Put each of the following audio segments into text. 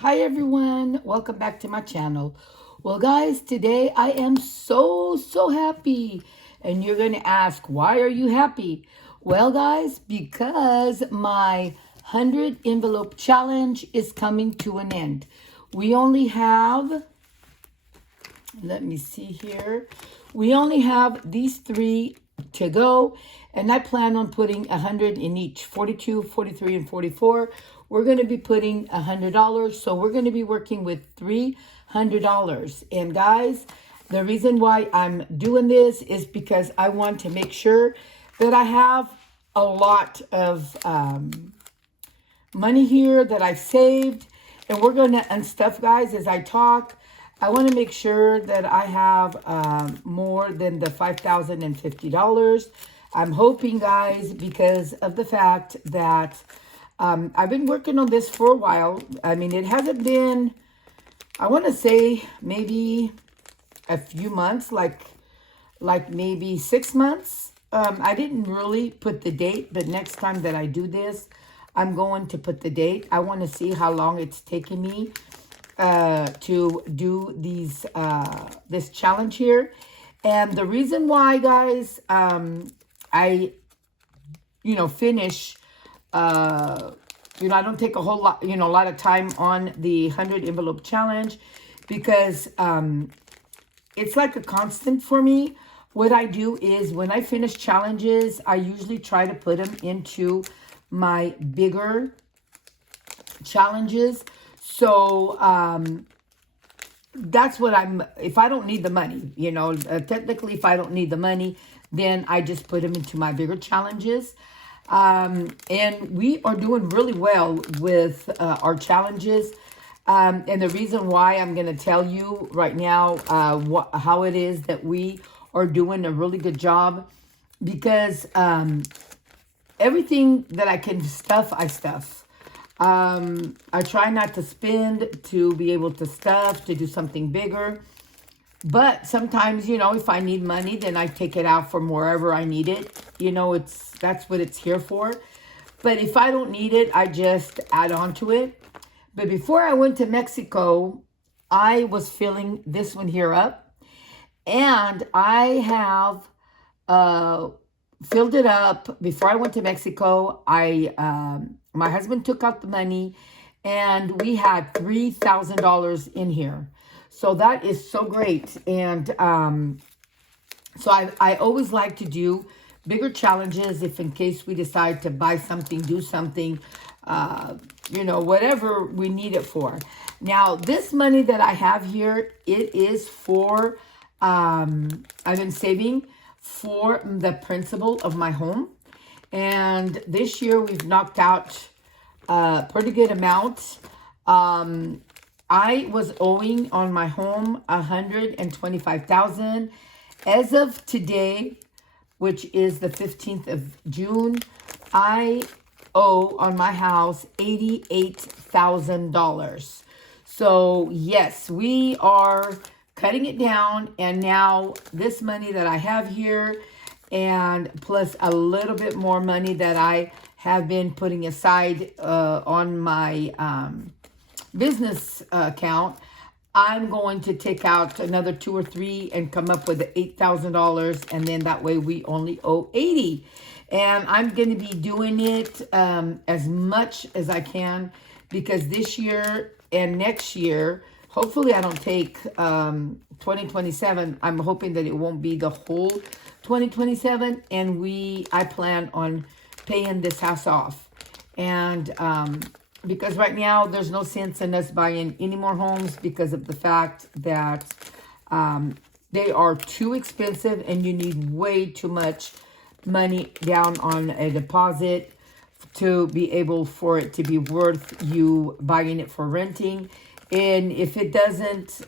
Hi everyone, welcome back to my channel. Well guys, today I am so happy. And you're going to ask, why are you happy? Well guys, because my 100 envelope challenge is coming to an end. We only have, let me see here. We only have these three to go, and I plan on putting 100 in each, 42, 43, and 44. We're going to be putting $100, so we're going to be working with $300. And guys, the reason why I'm doing this is because I want to make sure that I have a lot of money here that I've saved, and we're going to unstuff, guys, as I talk. I want to make sure that I have more than the $5,050. I'm hoping, guys, because of the fact that I've been working on this for a while. I mean, it hasn't been, I want to say maybe a few months, like maybe 6 months. I didn't really put the date, but next time that I do this, I'm going to put the date. I want to see how long it's taking me to do this challenge here. And the reason why, guys, I finish I don't take a whole lot, a lot of time on the 100 envelope challenge, because it's like a constant for me. What I do is when I finish challenges, I usually try to put them into my bigger challenges. So that's what if I don't need the money, technically, if I don't need the money, then I just put them into my bigger challenges. And we are doing really well with our challenges. And the reason why I'm going to tell you right now how it is that we are doing a really good job, because everything that I can stuff, I stuff. I try not to spend to be able to stuff, to do something bigger. But sometimes, if I need money, then I take it out from wherever I need it. That's what it's here for. But if I don't need it, I just add on to it. But before I went to Mexico, I was filling this one here up. And I have filled it up. Before I went to Mexico, my husband took out the money, and we had $3,000 in here. So that is so great. And so I always like to do bigger challenges, if in case we decide to buy something, do something, whatever we need it for. Now, this money that I have here, it is for, I've been saving for the principal of my home. And this year we've knocked out a pretty good amount. I was owing on my home $125,000. As of today, which is the 15th of June, I owe on my house $88,000. So yes, we are cutting it down, and now this money that I have here, and plus a little bit more money that I have been putting aside on my business account, I'm going to take out another 2 or 3 and come up with the $8,000, and then that way we only owe 80. And I'm going to be doing it as much as I can, because this year and next year, hopefully I don't take 2027. I'm hoping that it won't be the whole 2027, and I plan on paying this house off. And because right now there's no sense in us buying any more homes, because of the fact that they are too expensive, and you need way too much money down on a deposit to be able for it to be worth you buying it for renting. And if it doesn't,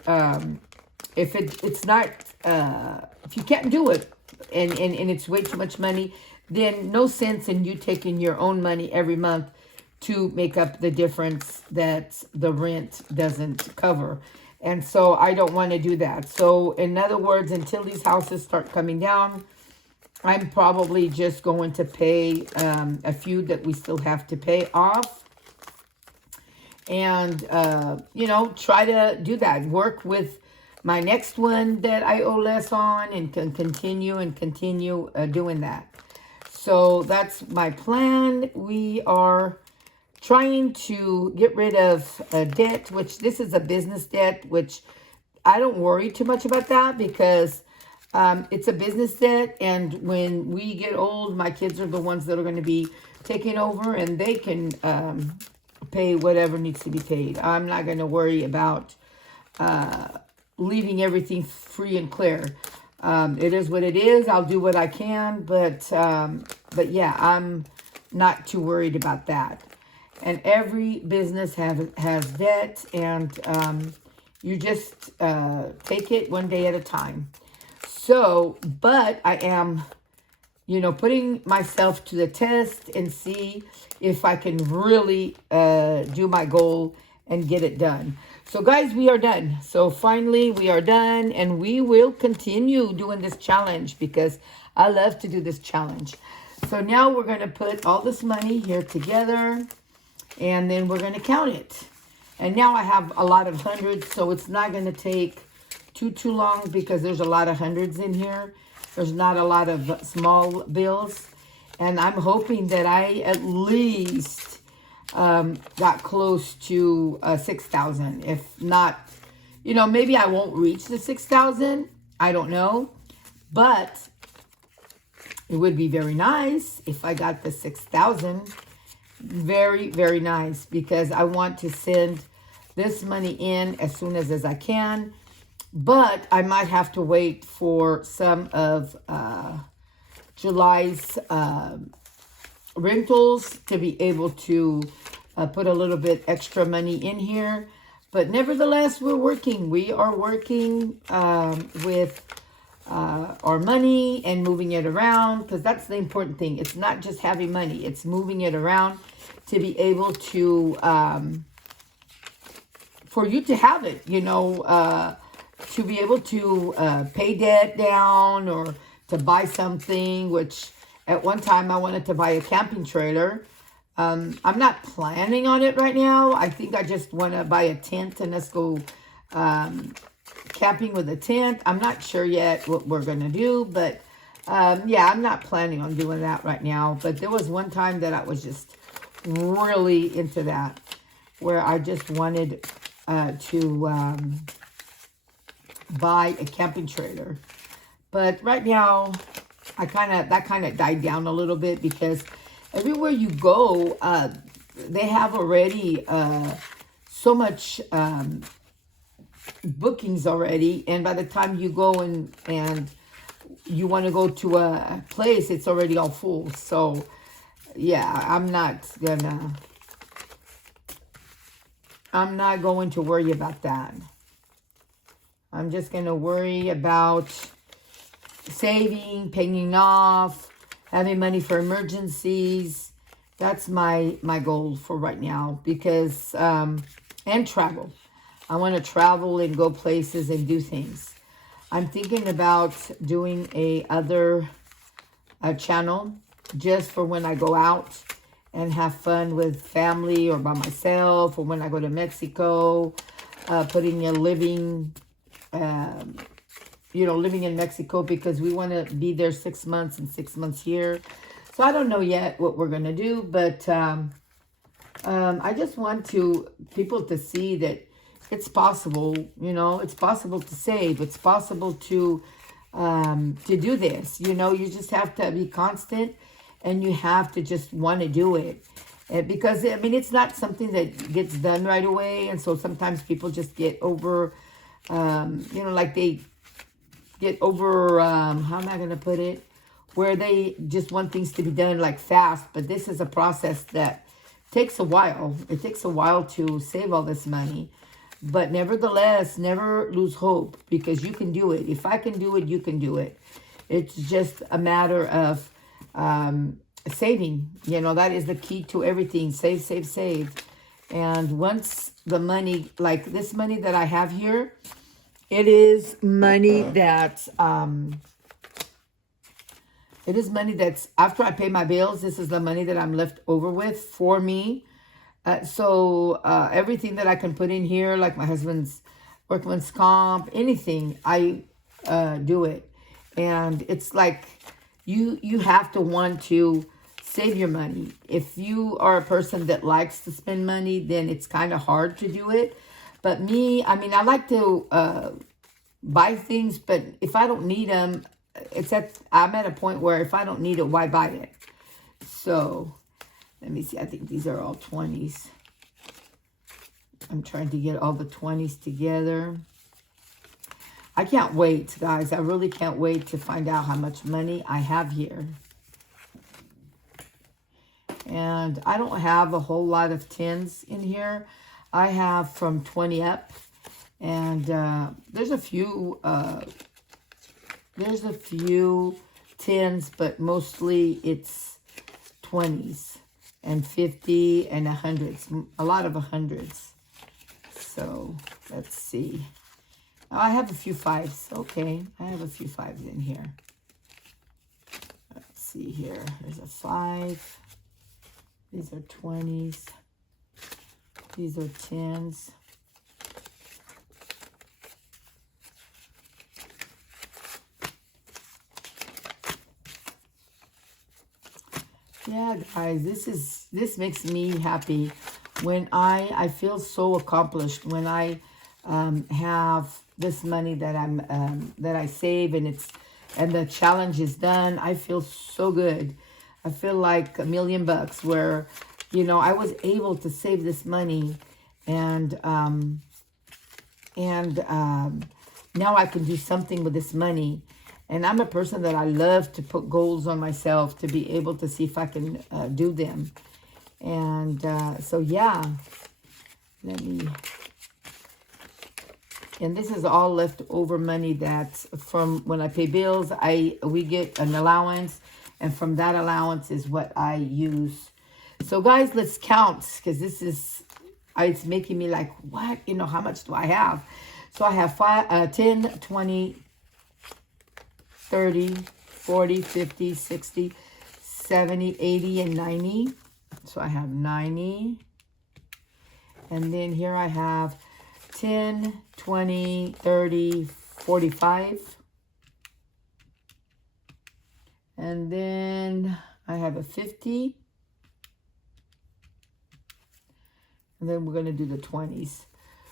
if it's not, if you can't do it, and it's way too much money, then no sense in you taking your own money every month to make up the difference that the rent doesn't cover. And so I don't want to do that. So in other words, until these houses start coming down, I'm probably just going to pay a few that we still have to pay off. and, try to do that. Work with my next one that I owe less on, and can continue doing that. So that's my plan. We are trying to get rid of debt, which this is a business debt, which I don't worry too much about that, because it's a business debt. And when we get old, my kids are the ones that are going to be taking over, and they can pay whatever needs to be paid. I'm not going to worry about leaving everything free and clear. It is what it is. I'll do what I can, but yeah, I'm not too worried about that. And every business has debt, and you just take it one day at a time. So, but I am, putting myself to the test and see if I can really do my goal and get it done. So guys, we are done. So finally we are done, and we will continue doing this challenge because I love to do this challenge. So now we're going to put all this money here together, and then we're going to count it. And now I have a lot of hundreds, so it's not going to take too long, because there's a lot of hundreds in here. There's not a lot of small bills. And I'm hoping that I at least got close to 6,000. If not, maybe I won't reach the 6,000. I don't know. But it would be very nice if I got the 6,000. Very, very nice, because I want to send this money in as soon as I can. But I might have to wait for some of July's rentals to be able to put a little bit extra money in here. But nevertheless, we're working. We are working with our money and moving it around, because that's the important thing. It's not just having money. It's moving it around to be able to, for you to have it, to be able to pay debt down, or to buy something, which at one time I wanted to buy a camping trailer. I'm not planning on it right now. I think I just want to buy a tent, and let's go camping with a tent. I'm not sure yet what we're going to do, but yeah, I'm not planning on doing that right now. But there was one time that I was just really into that, where I just wanted to buy a camping trailer. But right now, that kind of died down a little bit, because everywhere you go, they have already so much bookings already, and by the time you go and you want to go to a place, it's already all full. So yeah, I'm not going to worry about that. I'm just going to worry about saving, paying off, having money for emergencies. That's my goal for right now, because, and travel. I want to travel and go places and do things. I'm thinking about doing a channel just for when I go out and have fun with family, or by myself, or when I go to Mexico, putting a living in Mexico, because we want to be there 6 months and 6 months here. So I don't know yet what we're going to do, but I just want people to see that it's possible, it's possible to save. It's possible to do this. You just have to be constant, and you have to just want to do it. Because, it's not something that gets done right away. And so sometimes people just get over, like they get over, how am I going to put it? Where they just want things to be done like fast. But this is a process that takes a while. It takes a while to save all this money. But nevertheless, never lose hope, because you can do it. If I can do it, you can do it. It's just a matter of saving. That is the key to everything. Save, save, save. And once the money, like this money that I have here, it is money that's after I pay my bills. This is the money that I'm left over with for me. So everything that I can put in here, like my husband's workman's comp, anything, I do it. And it's like you have to want to save your money. If you are a person that likes to spend money, then it's kind of hard to do it. But me, I mean, I like to buy things, but if I don't need them, I'm at a point where if I don't need it, why buy it? So let me see. I think these are all 20s. I'm trying to get all the 20s together. I can't wait, guys. I really can't wait to find out how much money I have here. And I don't have a whole lot of 10s in here. I have from 20 up. And there's a few 10s, but mostly it's 20s and 50 and 100s. A lot of 100s. So let's see. Oh, I have a few 5s. Okay, I have a few 5s in here. Let's see here. There's a 5. These are 20s. These are 10s. Yeah, guys, this makes me happy when I feel so accomplished when I have this money that that I save and the challenge is done. I feel so good. I feel like $1,000,000 where, you know, I was able to save this money and now I can do something with this money. And I'm a person that I love to put goals on myself to be able to see if I can do them. And so, yeah, and this is all leftover money that's from when I pay bills. We get an allowance, and from that allowance is what I use. So, guys, let's count, because it's making me like, what? You know, how much do I have? So I have 10, 20, 30, 40, 50, 60, 70, 80, and 90. So I have 90. And then here I have 10, 20, 30, 45. And then I have a 50. And then we're going to do the 20s.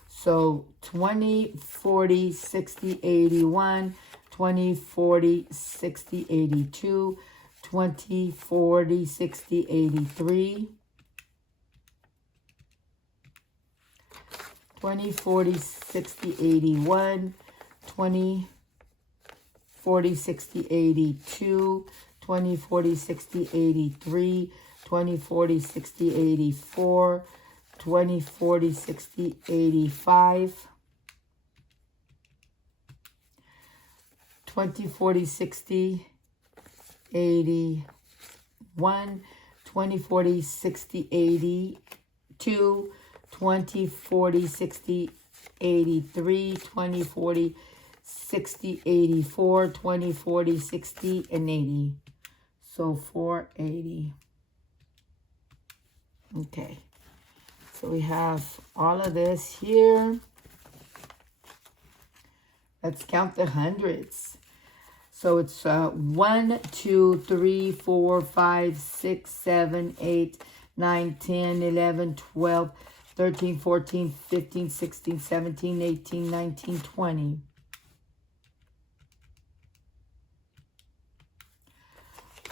So 20, 40, 60, 81, 20, 40, 60, 82, 20, 40, 60, 83, 20, 40, 60, 81, 20, 40, 60, 82, 20, 40, 60, 83, 20, 40, 60, 84, 20, 40, 60, 85, 20, 40, 60, 81, 20, 40, 60, 82, 20, 40, 60, 83, 20, 40, 60, 84, 20, 40, 60, and 80. So 480. Okay. So we have all of this here. Let's count the hundreds. So it's 1, 2, 3, 4, 5, 6, 7, 8, 9, 10, 11, 12, 13, 14, 15, 16, 17, 18, 19, 20.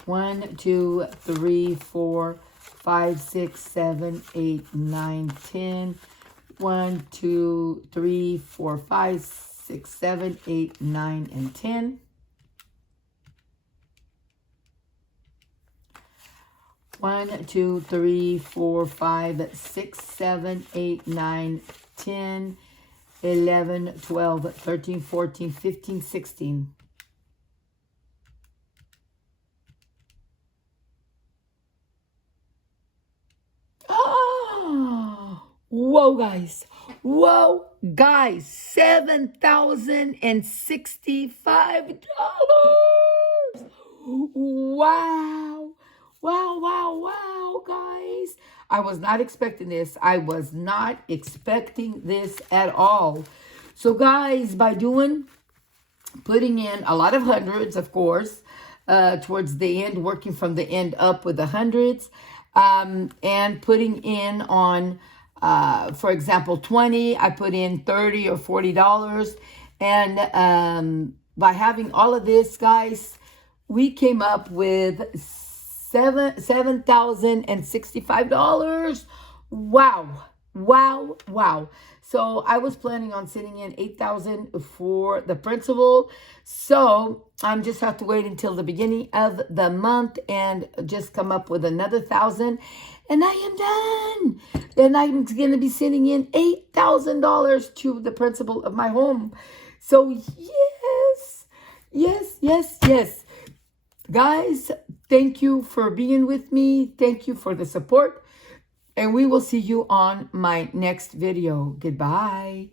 1, 2, 3, 4, 5, 6, 7, 8, 9, 10. 1, 2, 3, 4, 5, 6, 7, 8, 9, and 10. 1, 2, 3, 4, 5, 6, 7, 8, 9, 10, 11, 12, 13, 14, 15, 16. Oh, whoa, guys. Whoa, guys. $7,065. Wow. Wow, wow, wow, guys. I was not expecting this. I was not expecting this at all. So guys, by putting in a lot of hundreds, of course, towards the end, working from the end up with the hundreds, and putting in on, for example, 20, I put in $30 or $40. And by having all of this, guys, we came up with $7,065. Wow. Wow. Wow. So I was planning on sitting in 8,000 for the principal. So I'm just have to wait until the beginning of the month and just come up with another 1,000. And I am done. And I'm going to be sitting in $8,000 to the principal of my home. So yes, yes, yes, yes. Guys, thank you for being with me. Thank you for the support. And we will see you on my next video. Goodbye.